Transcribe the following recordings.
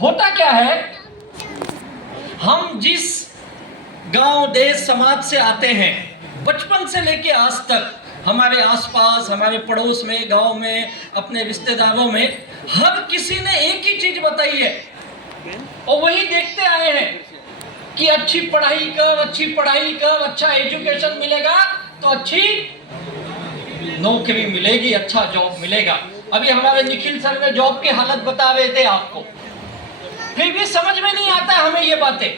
होता क्या है, हम जिस गांव देश समाज से आते हैं, बचपन से लेके आज तक हमारे आसपास, हमारे पड़ोस में, गांव में, अपने रिश्तेदारों में हर किसी ने एक ही चीज बताई है और वही देखते आए हैं कि अच्छी पढ़ाई कर, अच्छा एजुकेशन मिलेगा तो अच्छी नौकरी मिलेगी, अच्छा जॉब मिलेगा। अभी हमारे निखिल सर ने जॉब की हालत बता रहे थे आपको, फिर भी समझ में नहीं आता हमें ये बातें।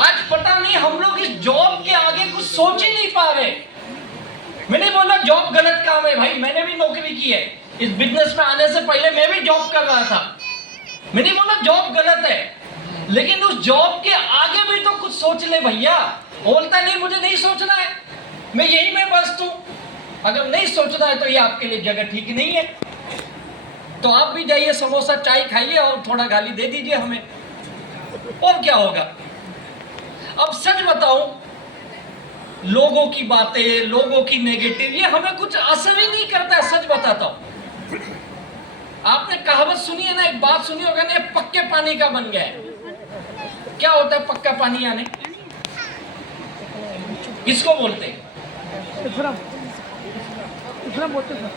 आज पता नहीं हम लोग इस जॉब के आगे कुछ सोच ही नहीं पा रहे। मैंने बोला जॉब गलत काम है भाई, मैंने भी नौकरी की है, इस बिजनेस में आने से पहले मैं भी जॉब कर रहा था। मैंने बोला जॉब गलत है, लेकिन उस जॉब के आगे भी तो कुछ सोच ले भैया। बोलता नहीं मुझे नहीं सोचना है, मैं यही में व्यस्त हूं। अगर नहीं सोचना है तो ये आपके लिए जगह ठीक नहीं है, तो आप भी जाइए समोसा चाय खाइए और थोड़ा गाली दे दीजिए हमें, और क्या होगा। अब सच बताऊं, लोगों की बातें, लोगों की नेगेटिव, ये हमें कुछ असर ही नहीं करता है। सच बताता हूं, आपने कहावत सुनी है ना, एक बात सुनी होगा ना, पक्के पानी का बन गया है। क्या होता है पक्का पानी यानी? किसको बोलते हैं?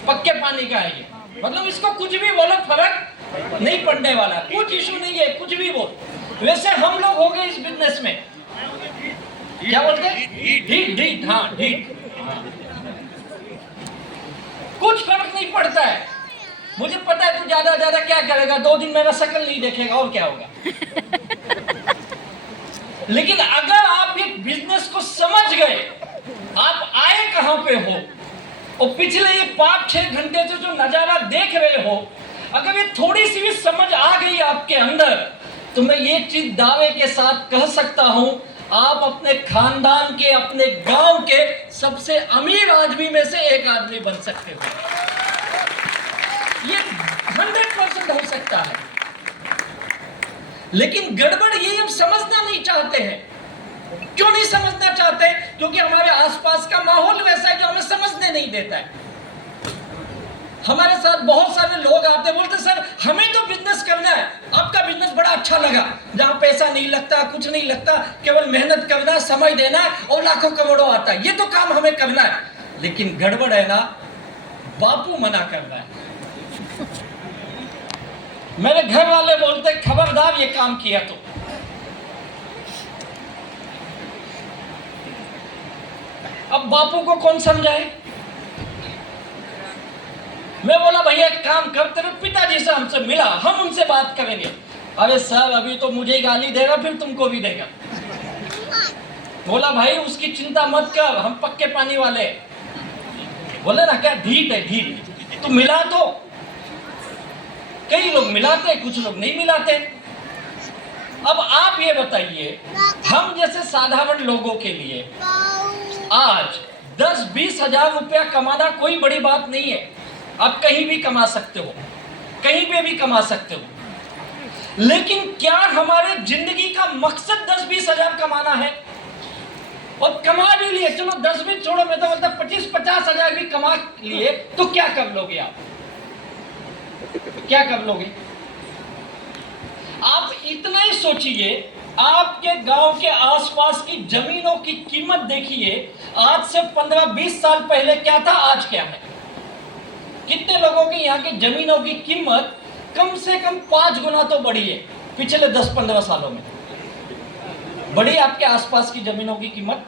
पक्के पानी का है ये, मतलब इसको कुछ भी बोलो फर्क नहीं पड़ने वाला, कुछ इशू नहीं है, कुछ भी बोल। वैसे हम लोग हो गए इस बिजनेस में, क्या बोलते हैं? ढीठ, हाँ ढीठ, कुछ फर्क नहीं पड़ता है। मुझे पता है तू ज्यादा क्या करेगा, 2 दिन मेरा शक्ल नहीं देखेगा और क्या होगा। लेकिन अगर आप ये बिजनेस को समझ गए, आप आए कहां पे हो और पिछले ये 5-6 घंटे से जो नजारा देख रहे हो, अगर ये थोड़ी सी भी समझ आ गई आपके अंदर, तो मैं ये चीज दावे के साथ कह सकता हूं, आप अपने खानदान के, अपने गांव के सबसे अमीर आदमी में से एक आदमी बन सकते हो। ये 100% हो सकता है। लेकिन गड़बड़ ये हम समझना नहीं चाहते हैं। क्यों नहीं समझना चाहते? क्योंकि हमारे आसपास का माहौल वैसा है जो हमें समझने नहीं देता है। हमारे साथ बहुत सारे लोग आते बोलते सर हमें तो बिजनेस करना है, आपका बिजनेस बड़ा अच्छा लगा, जहां पैसा नहीं लगता, कुछ नहीं लगता, केवल मेहनत करना, समय देना और लाखों करोड़ों आता है, ये तो काम हमें करना है। लेकिन गड़बड़ है ना, बापू मना कर रहा है। मेरे घर वाले बोलते खबरदार ये काम किया तो। अब बापू को कौन समझाए? मैं बोला भैया एक काम कर, तेरे पिताजी से हमसे मिला, हम उनसे बात करेंगे। अरे सर अभी तो मुझे गाली देगा, फिर तुमको भी देगा। बोला भाई उसकी चिंता मत कर, हम पक्के पानी वाले। बोले ना क्या ढीठ है, ढीठ। तू मिला तो, कई लोग मिलाते, कुछ लोग नहीं मिलाते। अब आप ये बताइए, हम जैसे साधारण लोगों के लिए आज 10-20 हजार रुपया कमाना कोई बड़ी बात नहीं है। आप कहीं भी कमा सकते हो, कहीं पे भी कमा सकते हो। लेकिन क्या हमारे जिंदगी का मकसद 10-20 हजार कमाना है? और कमा भी लिए, चलो 10 भी छोड़ो, मैं तो मतलब 25-50 हजार भी कमा लिए, तो क्या कर लोगे आप? क्या कर लोगे? आप इतना ही सोचिए, आपके गांव के आसपास की जमीनों की कीमत देखिए, आज से 15-20 साल पहले क्या था, आज क्या है। कितने लोगों की यहाँ की जमीनों की कीमत कम से कम 5 गुना तो बढ़ी है पिछले 10-15 सालों में। बढ़ी आपके आसपास की जमीनों की कीमत?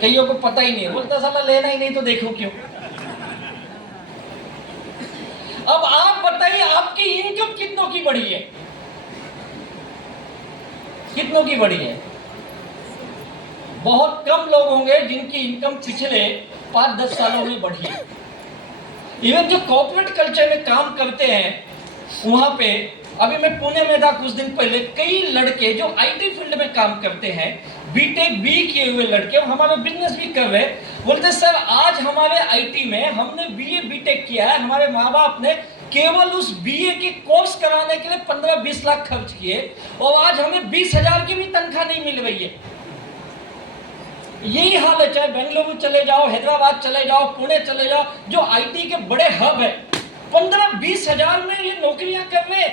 कईयों को पता ही नहीं है, बोलता साला लेना ही नहीं तो देखो क्यों। अब आप बताइए आपकी इनकम कितनों की बढ़ी है? कितनों की बढ़ी है? बहुत कम लोग होंगे जिनकी इनकम पिछले 5-10 सालों में बढ़ी है। इवन जो कॉर्पोरेट कल्चर में काम करते हैं, वहां पे अभी मैं पुणे में था कुछ दिन पहले, कई लड़के जो आईटी फील्ड में काम करते हैं, बीटेक बी किए हुए लड़के, हमारा बिजनेस भी कर रहे, बोलते सर आज हमारे आईटी में हमने बीए बीटेक किया है, हमारे माँ बाप ने केवल उस बीए के कोर्स कराने के लिए 15-20 लाख खर्च किए और आज हमें 20 हजार की भी तनख्वाह नहीं मिल रही है। यही हाल है, चाहे बेंगलुरु चले जाओ, हैदराबाद चले जाओ, पुणे चले जाओ, जो आईटी के बड़े हब है, 15-20 हजार में ये नौकरियां कर रहे।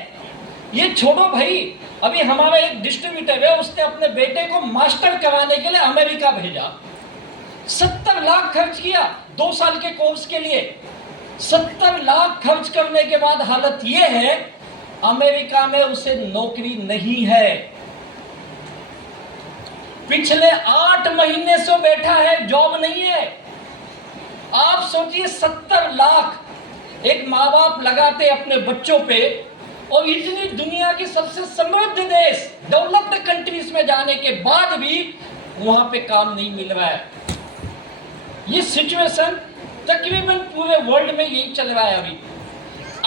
ये छोड़ो भाई, अभी हमारा एक डिस्ट्रीब्यूटर है, उसने अपने बेटे को मास्टर कराने के लिए अमेरिका भेजा, 70 लाख खर्च किया 2 साल के कोर्स के लिए। 70 लाख खर्च करने के बाद हालत ये है, अमेरिका में उसे नौकरी नहीं है। पिछले 8 महीने से बैठा है, जॉब नहीं है। आप सोचिए 70 लाख एक माँ बाप लगाते अपने बच्चों पे, और इतनी दुनिया की सबसे समृद्ध देश, डेवलप्ड कंट्रीज में जाने के बाद भी वहां पे काम नहीं मिल रहा है। ये सिचुएशन तकरीबन पूरे वर्ल्ड में यही चल रहा है। अभी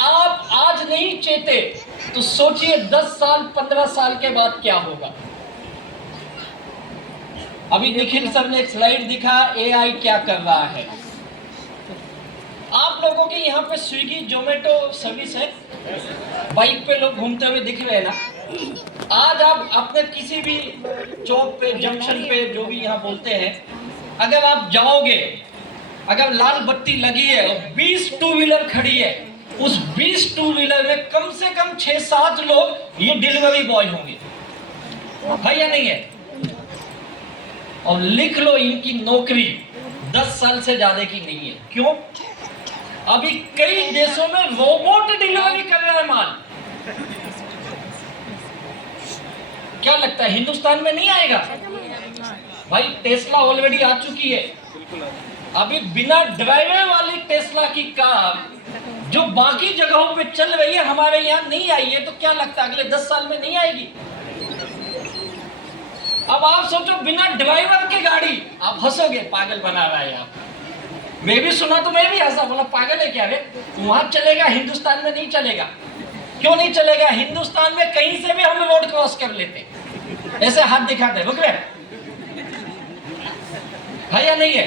आप आज नहीं चेते तो सोचिए 10 साल 15 साल के बाद क्या होगा। अभी निखिल सर ने एक स्लाइड दिखा, एआई क्या कर रहा है। आप लोगों के यहाँ पे स्विगी जोमेटो सर्विस है, बाइक पे लोग घूमते हुए दिख रहे हैं ना। आज आप अपने किसी भी चौक पे, जंक्शन पे, जो भी यहाँ बोलते हैं, अगर आप जाओगे, अगर लाल बत्ती लगी है और 20 टू व्हीलर खड़ी है, उस 20 टू व्हीलर में कम से कम 6-7 लोग ये डिलीवरी बॉय होंगे, है या नहीं है? और लिख लो, इनकी नौकरी 10 साल से ज्यादा की नहीं है। क्यों? अभी कई देशों में रोबोट डिलीवरी कर रहा है माल। क्या लगता है हिंदुस्तान में नहीं आएगा? भाई टेस्ला ऑलरेडी आ चुकी है। अभी बिना ड्राइवर वाली टेस्ला की कार जो बाकी जगहों पे चल रही है, हमारे यहाँ नहीं आई है, तो क्या लगता है अगले 10 साल में नहीं आएगी? अब आप सोचो बिना ड्राइवर की गाड़ी, आप हंसोगे, पागल बना रहा है आप। मैं भी सुना तो मैं भी हंसा, बोला पागल है क्या रे? वहां चलेगा, हिंदुस्तान में नहीं चलेगा। क्यों नहीं चलेगा? हिंदुस्तान में कहीं से भी हम रोड क्रॉस कर लेते, ऐसे हाथ दिखाते, रुक रहे है या नहीं है?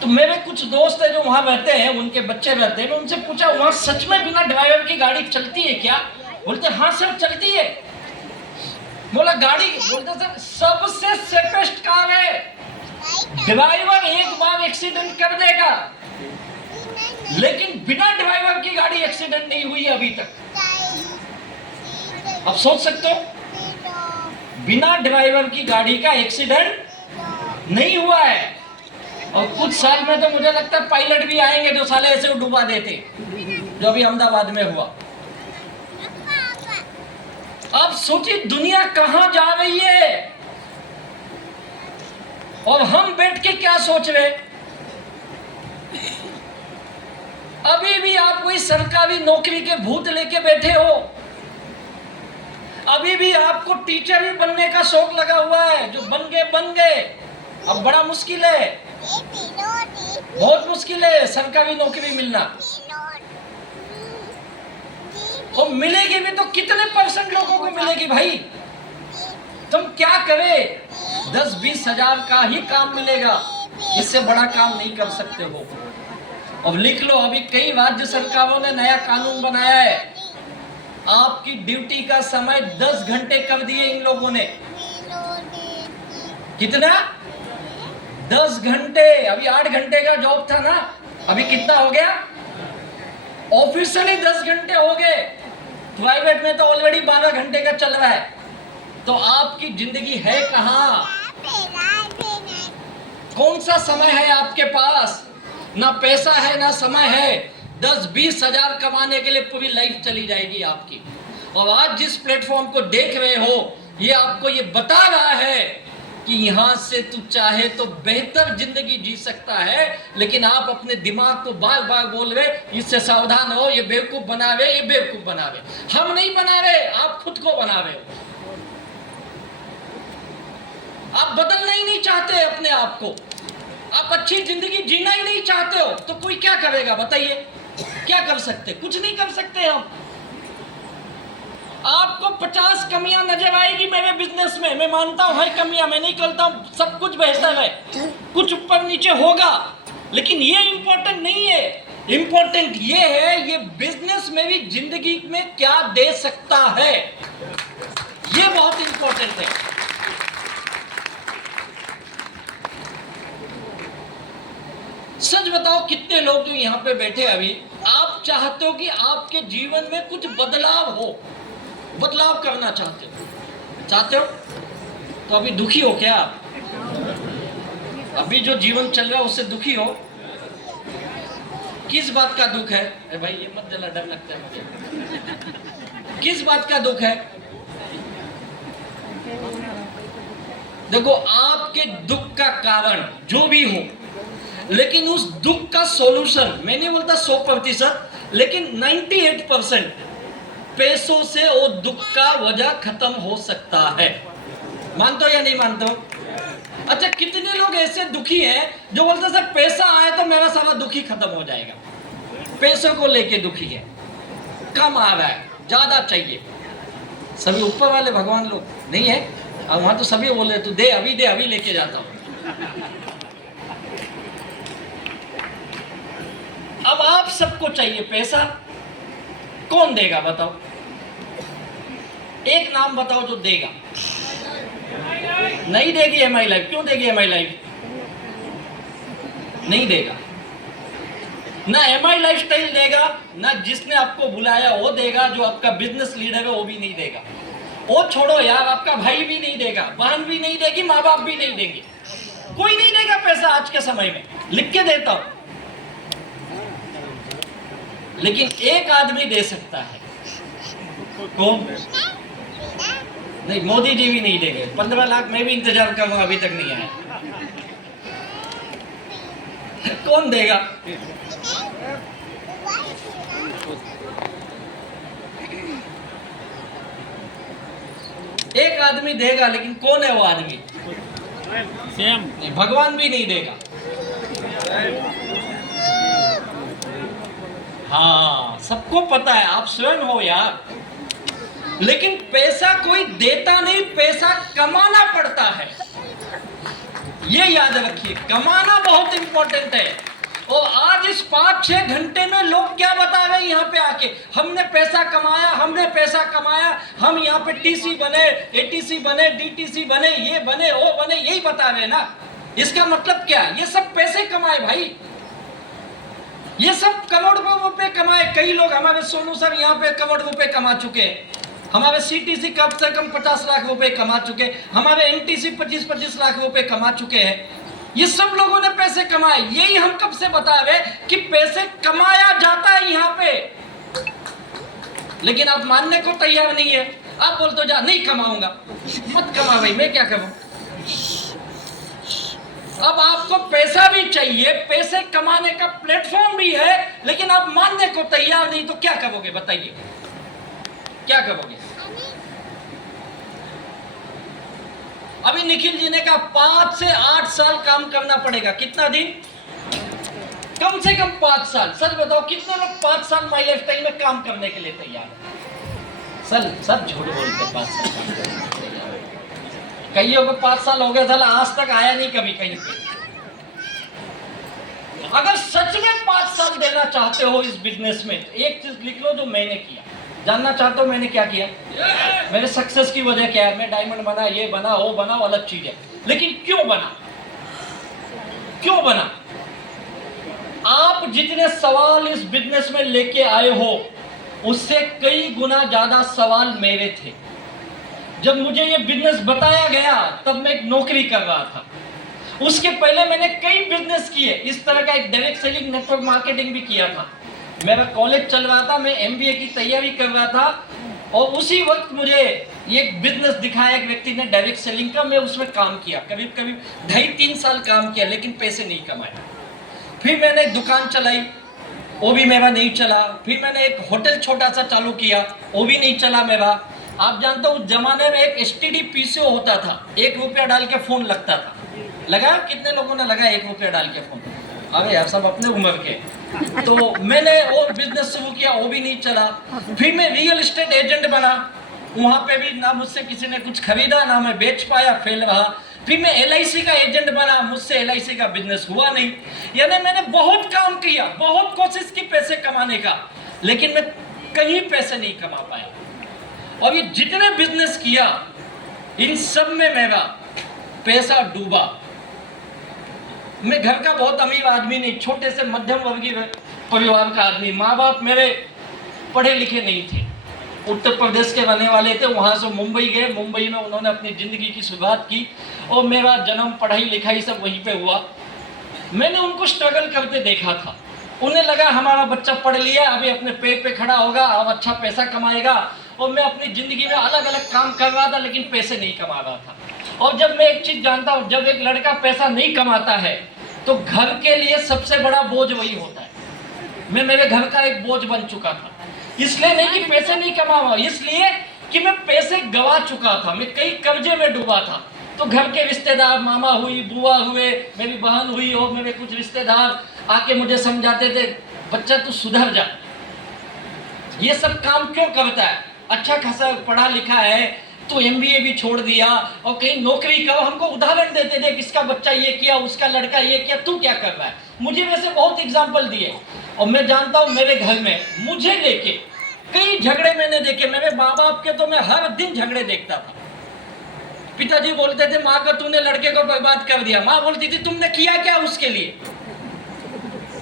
तो मेरे कुछ दोस्त है जो वहां रहते हैं, उनके बच्चे रहते हैं, मैं उनसे पूछा वहां सच में बिना ड्राइवर की गाड़ी चलती है क्या? बोलते हाँ सर चलती है। बोला गाड़ी? बोलते सर सबसे सेफेस्ट कार है, ड्राइवर एक बार एक्सीडेंट कर देगा, लेकिन बिना ड्राइवर की गाड़ी एक्सीडेंट नहीं हुई अभी तक। अब सोच सकते हो, बिना ड्राइवर की गाड़ी का एक्सीडेंट नहीं हुआ है। और कुछ साल में तो मुझे लगता है पायलट भी आएंगे जो साले ऐसे डुबा देते, जो अभी अहमदाबाद में हुआ। अब सोचिए दुनिया कहां जा रही है, और हम बैठ के क्या सोच रहे। अभी भी आप कोई सरकारी नौकरी के भूत लेके बैठे हो, अभी भी आपको टीचर भी बनने का शौक लगा हुआ है, जो बन गए। अब बड़ा मुश्किल है, बहुत मुश्किल है सरकारी नौकरी मिलना। और मिलेगी भी तो कितने % लोगों को मिलेगी भाई? तुम क्या करे, 10-20 हजार का ही काम मिलेगा, इससे बड़ा काम नहीं कर सकते हो। अब लिख लो, अभी कई राज्य सरकारों ने नया कानून बनाया है, आपकी ड्यूटी का समय 10 घंटे कर दिए इन लोगों ने। कितना? 10 घंटे। अभी 8 घंटे का जॉब था ना, अभी कितना हो गया? ऑफिशियली 10 घंटे हो गए, प्राइवेट में तो ऑलरेडी 12 घंटे का चल रहा है। तो आपकी जिंदगी है कहां? कौन सा समय है आपके पास? ना पैसा है ना समय है। 10-20 हजार कमाने के लिए पूरी लाइफ चली जाएगी आपकी। और आज जिस प्लेटफॉर्म को देख रहे हो, ये आपको ये बता रहा है कि यहां से तू चाहे तो बेहतर जिंदगी जी सकता है, लेकिन आप अपने दिमाग को बार बार बोल रहे इससे सावधान हो, ये बेवकूफ बना रहे, ये बेवकूफ बना रहे। हम नहीं बना रहे, आप खुद को बना रहे हो। आप बदलना ही नहीं चाहते अपने आप को, आप अच्छी जिंदगी जीना ही नहीं चाहते हो, तो कोई क्या करेगा बताइए? क्या कर सकते? कुछ नहीं कर सकते हम। आपको 50 कमियां नजर आएगी मेरे बिजनेस में, मैं मानता हूं है कमियां, मैं नहीं कहता हूं सब कुछ बेहतर है, कुछ ऊपर नीचे होगा, लेकिन ये इंपॉर्टेंट नहीं है। इंपॉर्टेंट ये है ये बिजनेस मेरी जिंदगी में क्या दे सकता है, ये बहुत इंपॉर्टेंट है। सच बताओ कितने लोग जो यहाँ पे बैठे अभी, आप चाहते हो कि आपके जीवन में कुछ बदलाव हो, बदलाव करना चाहते हो तो अभी दुखी हो क्या आप? अभी जो जीवन चल रहा है उससे दुखी हो? किस बात का दुख है? अरे भाई ये मत जला, डर लगता है मुझे। किस बात का दुख है? देखो, आपके दुख का कारण जो भी हो, लेकिन उस दुख का सॉल्यूशन, मैं नहीं बोलता 100%, लेकिन 98% पैसों से वो दुख का वजह खत्म हो सकता है। मानते हो या नहीं मानते हो? अच्छा, कितने लोग ऐसे दुखी हैं जो बोलते सर पैसा आए तो मेरा सारा दुखी खत्म हो जाएगा। पैसों को लेके दुखी है, कम आ रहा है, ज्यादा चाहिए। सभी ऊपर वाले भगवान लोग नहीं है, और वहां तो सभी बोले तू दे अभी लेके जाता हूं। अब आप सबको चाहिए पैसा, कौन देगा बताओ? एक नाम बताओ जो देगा। नहीं देगी एमआई लाइफ। क्यों देगी एमआई लाइफ? नहीं देगा। ना एमआई लाइफस्टाइल देगा, ना जिसने आपको बुलाया वो देगा, जो आपका बिजनेस लीडर है वो भी नहीं देगा। वो छोड़ो यार, आपका भाई भी नहीं देगा, बहन भी नहीं देगी, माँ बाप भी नहीं देंगे, कोई नहीं देगा पैसा आज के समय में। लिख के देता हूं, लेकिन एक आदमी दे सकता है। कौन? नहीं, मोदी जी भी नहीं देंगे। 15 लाख मैं भी इंतजार कर रहा हूं, अभी तक नहीं आया। कौन देगा? एक आदमी देगा, लेकिन कौन है वो आदमी? नहीं, भगवान भी नहीं देगा। हाँ, सबको पता है, आप स्वयं हो यार। लेकिन पैसा कोई देता नहीं, पैसा कमाना पड़ता है। ये याद रखिए, कमाना बहुत इंपॉर्टेंट है। और आज इस 5-6 घंटे में लोग क्या बता रहे हैं यहाँ पे आके? हमने पैसा कमाया, हमने पैसा कमाया, हम यहाँ पे टीसी बने, एटीसी बने, डीटीसी बने, ये बने, वो बने, यही बता रहे हैं ना। इसका मतलब क्या? ये सब पैसे कमाए भाई, ये सब करोड़ों रुपए कमाए। कई लोग, हमारे सोनू सर यहाँ पे करोड़ रुपए कमा चुके हैं, हमारे सीटीसी कम से कम 50 लाख रुपए कमा चुके, हमारे एनटीसी 25-25 लाख रुपए कमा चुके हैं। ये सब लोगों ने पैसे कमाए। यही हम कब से बता रहे कि पैसे कमाया जाता है यहाँ पे, लेकिन आप मानने को तैयार नहीं है। आप बोलते हो जा नहीं कमाऊंगा। मत कमा भाई, मैं क्या करूं? अब आपको पैसा भी चाहिए, पैसे कमाने का प्लेटफॉर्म भी है, लेकिन आप मानने को तैयार नहीं, तो क्या करोगे बताइए? क्या करोगे? अभी निखिल जी ने कहा 5 से 8 साल काम करना पड़ेगा। कितना दिन? कम से कम 5 साल। सच बताओ, कितने लोग 5 साल माई लाइफ टाइम में काम करने के लिए तैयार है? सब झूठ बोलते। 5 साल कईयों को 5 साल हो गए, साला आज तक आया नहीं कभी कहीं पे। अगर सच में 5 साल देना चाहते हो इस बिजनेस में, तो एक चीज लिख लो जो मैंने किया। जानना चाहते हो मैंने क्या किया? मेरे सक्सेस की वजह क्या है? मैं डायमंड बना, ये बना, वो बना, वो अलग चीज है, लेकिन क्यों बना? क्यों बना? आप जितने सवाल इस बिजनेस में लेके आए हो, उससे कई गुना ज्यादा सवाल मेरे थे। जब मुझे ये बिजनेस बताया गया, तब मैं एक नौकरी कर रहा था। उसके पहले मैंने कई बिजनेस किए। इस तरह का एक डायरेक्ट सेलिंग, नेटवर्क मार्केटिंग भी किया था। मेरा कॉलेज चल रहा था, मैं एमबीए की तैयारी कर रहा था, और उसी वक्त मुझे ये बिजनेस दिखाया एक व्यक्ति ने डायरेक्ट सेलिंग का। मैं उसमें काम किया, करीब 2.5-3 साल काम किया, लेकिन पैसे नहीं कमाए। फिर मैंने दुकान चलाई, वो भी मेरा नहीं चला। फिर मैंने एक होटल छोटा सा चालू किया, वो भी नहीं चला मेरा। आप जानते हो उस जमाने में एक एसटीडी पीसीओ होता था, 1 रुपया डाल के फोन लगता था। लगा? कितने लोगों ने लगा 1 रुपया डाल के फोन? अरे यार, सब अपने उम्र के। तो मैंने वो बिजनेस शुरू किया, वो भी नहीं चला। फिर मैं रियल एस्टेट एजेंट बना, वहां पे भी ना मुझसे किसी ने कुछ खरीदा, ना मैं बेच पाया, फेल रहा। फिर मैं एलआईसी का एजेंट बना, मुझसे एलआईसी का बिजनेस हुआ नहीं। यानी मैंने बहुत काम किया, बहुत कोशिश की पैसे कमाने का, लेकिन मैं कहीं पैसे नहीं कमा पाया। और ये जितने बिजनेस किया, इन सब में मेरा पैसा डूबा। मैं घर का बहुत अमीर आदमी नहीं, छोटे से मध्यम वर्गीय परिवार का आदमी। माँ बाप मेरे पढ़े लिखे नहीं थे, उत्तर प्रदेश के रहने वाले थे। वहाँ से मुंबई गए, मुंबई में उन्होंने अपनी ज़िंदगी की शुरुआत की और मेरा जन्म, पढ़ाई लिखाई सब वहीं पे हुआ। मैंने उनको स्ट्रगल करते देखा था। उन्हें लगा हमारा बच्चा पढ़ लिया, अभी अपने पैर पे खड़ा होगा, अब अच्छा पैसा कमाएगा। और मैं अपनी ज़िंदगी में अलग अलग काम कर रहा था लेकिन पैसे नहीं कमा रहा था। और जब मैं एक चीज़ जानता हूँ, जब एक लड़का पैसा नहीं कमाता है तो घर के लिए सबसे बड़ा बोझ वही होता है। मैं मेरे घर का एक बोझ बन चुका था, इसलिए नहीं कि पैसे नहीं कमा, इसलिए कि मैं पैसे गवा चुका था। मैं कई कर्जे में डूबा था। तो घर के रिश्तेदार, मामा हुई, बुआ हुए, मेरी बहन हुई और मेरे कुछ रिश्तेदार आके मुझे समझाते थे, बच्चा तू सुधर जा, ये सब काम क्यों करता है, अच्छा खासा पढ़ा लिखा है, तो MBA भी छोड़ दिया और कहीं नौकरी करो। हमको उदाहरण देते थे, किसका बच्चा ये किया, उसका लड़का ये किया, तू क्या कर रहा है। मुझे वैसे बहुत एग्जाम्पल दिए और मैं जानता हूँ मेरे घर में मुझे लेके कई झगड़े मैंने देखे। मेरे माँ बाप के तो मैं हर दिन झगड़े देखता था। पिताजी बोलते थे, माँ को तूने लड़के को बर्बाद कर दिया। माँ बोलती थी, तुमने किया क्या उसके लिए।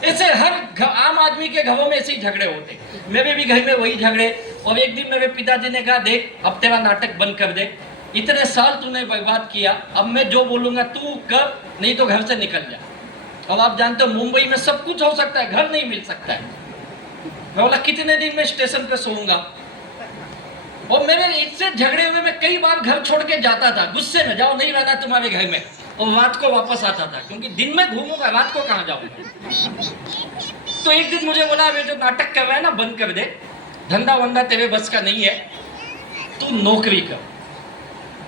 ऐसे हर आम आदमी के घरों में ऐसे ही झगड़े होते, मेरे भी घर में वही झगड़े। और एक दिन मेरे पिताजी ने कहा, देख अब तेरा नाटक बंद कर दे, इतने साल तूने बर्बाद किया, अब मैं जो बोलूंगा तू कर, नहीं तो घर से निकल जा। अब आप जानते हो मुंबई में सब कुछ हो सकता है, घर नहीं मिल सकता है। मैं बोला कितने दिन में स्टेशन पे सोऊंगा। और मेरे इससे झगड़े हुए मैं कई बार घर छोड़ के जाता था, गुस्से में, जाओ नहीं रहना तुम्हारे घर में, और रात को वापस आता था, क्योंकि दिन में घूमूंगा, रात को कहाँ जाऊंगा। तो एक दिन मुझे बोला, वे जो नाटक कर रहा है ना बंद कर दे, धंधा वंधा तेरे बस का नहीं है, तू नौकरी कर।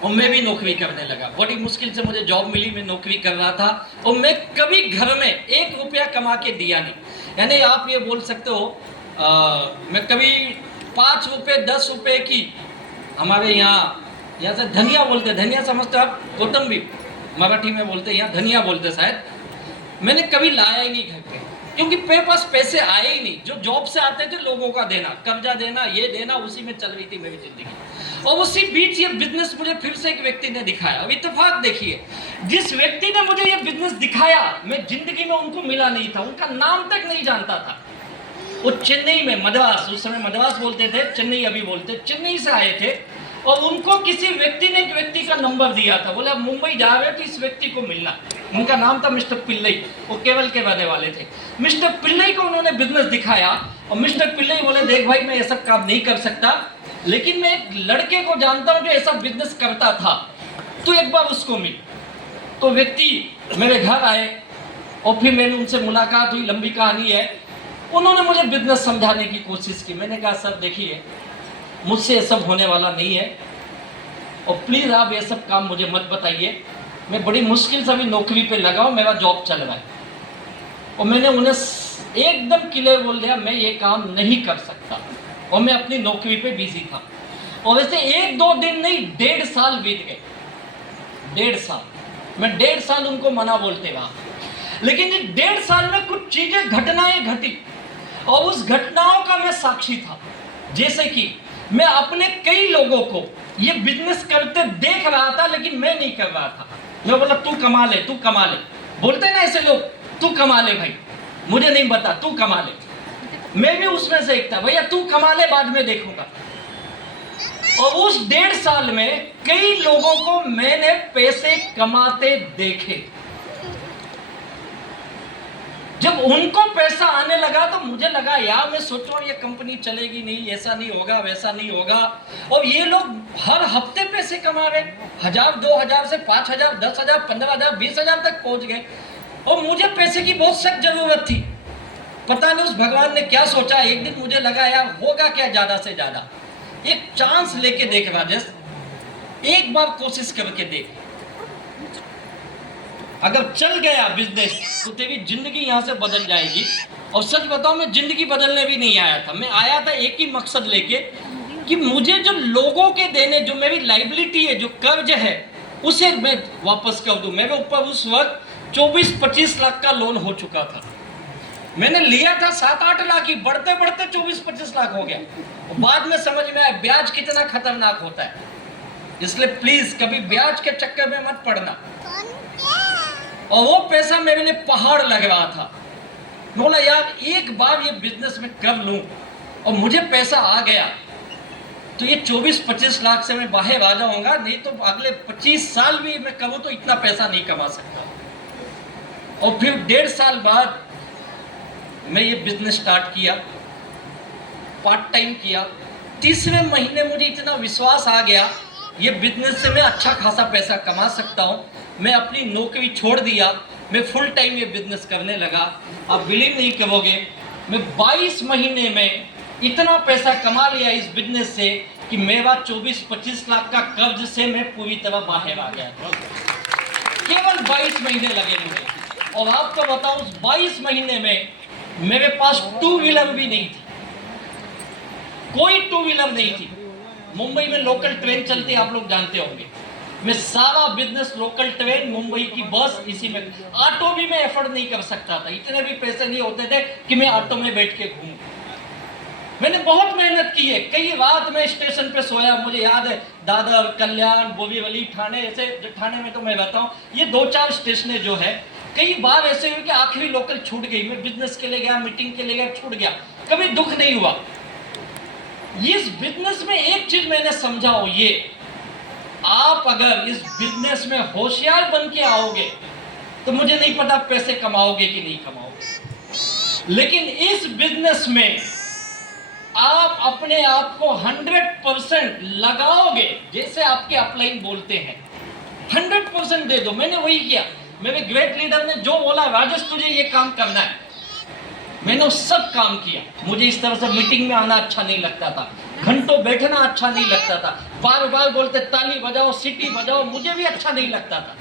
और मैं भी नौकरी करने लगा। बड़ी मुश्किल से मुझे जॉब मिली, मैं नौकरी कर रहा था और मैं कभी घर में 1 रुपया कमा के दिया नहीं। यानी आप ये बोल सकते हो, मैं कभी 5 रुपये 10 रुपये की, हमारे यहाँ से धनिया बोलते, धनिया समझते आप, कोतंबीर मराठी में बोलते, यहाँ धनिया बोलते शायद, मैंने कभी लाया ही नहीं घर पे, क्योंकि मेरे पास पैसे आए ही नहीं। जो जॉब से आते थे लोगों का देना, कर्जा देना, ये देना, उसी में चल रही थी मेरी जिंदगी। और उसी बीच ये बिजनेस मुझे फिर से एक व्यक्ति ने दिखाया। अब इत्तेफाक देखिए, जिस व्यक्ति ने मुझे ये बिजनेस दिखाया, मैं जिंदगी में उनको मिला नहीं था, उनका नाम तक नहीं जानता था। वो चेन्नई में, मद्रास, उस समय मद्रास बोलते थे, चेन्नई अभी बोलते, चेन्नई से आए थे। और उनको किसी व्यक्ति ने एक व्यक्ति का नंबर दिया था, बोला मुंबई जा रहे हो तो इस व्यक्ति को मिलना। उनका नाम था मिस्टर पिल्लई, वो केरल के रहने वाले थे। मिस्टर पिल्लई को उन्होंने बिजनेस दिखाया और मिस्टर पिल्लई बोले, देख भाई मैं ये सब काम नहीं कर सकता, लेकिन मैं एक लड़के को जानता हूँ जो ऐसा बिजनेस करता था, तो एक बार उसको मिल। तो व्यक्ति मेरे घर आए और फिर मैंने उनसे मुलाकात हुई, लंबी कहानी है। उन्होंने मुझे बिजनेस समझाने की कोशिश की। मैंने कहा, सर देखिए मुझसे ये सब होने वाला नहीं है और प्लीज़ आप ये सब काम मुझे मत बताइए। मैं बड़ी मुश्किल से अभी नौकरी पे लगा हूँ, मेरा जॉब चल रहा है। और मैंने उन्हें एकदम क्लियर बोल दिया, मैं ये काम नहीं कर सकता, और मैं अपनी नौकरी पे बिजी था। और वैसे 1-2 दिन नहीं, 1.5 साल बीत गए, 1.5 साल। मैं 1.5 साल उनको मना बोलते रहा, लेकिन ये 1.5 साल में कुछ चीजें, घटनाएं घटी और उस घटनाओं का मैं साक्षी था। जैसे कि मैं अपने कई लोगों को ये बिजनेस करते देख रहा था, लेकिन मैं नहीं कर रहा था। मैं बोला, तू कमा ले, तू कमा ले, बोलते ना ऐसे लोग, तू कमा ले भाई, मुझे नहीं बता, तू कमा ले। मैं भी उसमें से एक था, भैया तू कमा ले, बाद में देखूंगा। और उस 1.5 साल में कई लोगों को मैंने पैसे कमाते देखे। जब उनको पैसा आने लगा तो मुझे लगा, यार मैं सोच रहा हूँ ये कंपनी चलेगी नहीं, ऐसा नहीं होगा, वैसा नहीं होगा। और ये लोग हर हफ्ते पैसे कमा रहे, 1000, 2000 से 5000, 10,000, 15,000, 20,000 तक पहुंच गए। और मुझे पैसे की बहुत सख्त जरूरत थी। पता नहीं उस भगवान ने क्या सोचा, एक दिन मुझे लगा यार होगा क्या ज्यादा से ज्यादा, एक चांस लेके देख राजेश, एक बार कोशिश करके देख, अगर चल गया बिजनेस तो तेरी जिंदगी यहाँ से बदल जाएगी। और सच बताऊं, मैं जिंदगी बदलने भी नहीं आया था, मैं आया था एक ही मकसद लेके कि मुझे जो लोगों के देने, जो मेरी लाइबिलिटी है, जो कर्ज है, उसे मैं वापस कर दूं। मेरे ऊपर उस वक्त 24-25 लाख का लोन हो चुका था। मैंने लिया था 7-8 लाख ही, बढ़ते बढ़ते 24-25 लाख हो गया। और बाद में समझ में आया ब्याज कितना खतरनाक होता है। इसलिए प्लीज कभी ब्याज के चक्कर में मत पड़ना। और वो पैसा मैंने पहाड़ लगवा था। बोला यार एक बार ये बिजनेस में कर लूं और मुझे पैसा आ गया तो ये 24-25 लाख से मैं बाहर आ जाऊंगा, नहीं तो अगले 25 साल भी मैं करूं तो इतना पैसा नहीं कमा सकता। और फिर 1.5 साल बाद मैं ये बिजनेस स्टार्ट किया, पार्ट टाइम किया। तीसरे महीने मुझे इतना विश्वास आ गया ये बिजनेस से मैं अच्छा खासा पैसा कमा सकता हूँ। मैं अपनी नौकरी छोड़ दिया, मैं फुल टाइम ये बिजनेस करने लगा। आप बिलीव नहीं करोगे, मैं 22 महीने में इतना पैसा कमा लिया इस बिजनेस से कि मेरा 24-25 लाख का कर्ज से मैं पूरी तरह बाहर आ गया। केवल 22 महीने लगे मुझे। और आपको बताऊं, उस 22 महीने में मेरे पास 2 व्हीलर भी नहीं थी, कोई 2 व्हीलर नहीं थी। मुंबई में लोकल ट्रेन चलती है, आप लोग जानते होंगे। मैं सारा बिजनेस लोकल ट्रेन, मुंबई की बस, इसी में। ऑटो भी मैं एफोर्ड नहीं कर सकता था, इतने भी पैसे नहीं होते थे कि मैं ऑटो में बैठ के घूमूं। मैंने बहुत मेहनत की है, कई रात मैं स्टेशन पे सोया। मुझे याद है दादर, कल्याण, बोरीवली, ठाणे, ऐसे ठाणे में तो मैं रहता हूँ, ये 2-4 स्टेशन जो है, कई बार ऐसे हुए कि आखिरी लोकल छूट गई। मैं बिजनेस के लिए गया, मीटिंग के लिए गया, छूट गया, कभी दुख नहीं हुआ। इस बिजनेस में एक चीज मैंने समझा हो, ये आप अगर इस बिजनेस में होशियार बन के आओगे तो मुझे नहीं पता पैसे कमाओगे कि नहीं कमाओगे, लेकिन इस बिजनेस में आप अपने आप को 100% लगाओगे। जैसे आपके अपलाइन बोलते हैं 100% दे दो। मैंने वही किया। मेरे ग्रेट लीडर ने जो बोला, राजेश तुझे ये काम करना है, मैंने सब काम किया। मुझे इस तरह से मीटिंग में आना अच्छा नहीं लगता था, घंटों बैठना अच्छा नहीं लगता था, बार बार बोलते ताली बजाओ, सीटी बजाओ, मुझे भी अच्छा नहीं लगता था।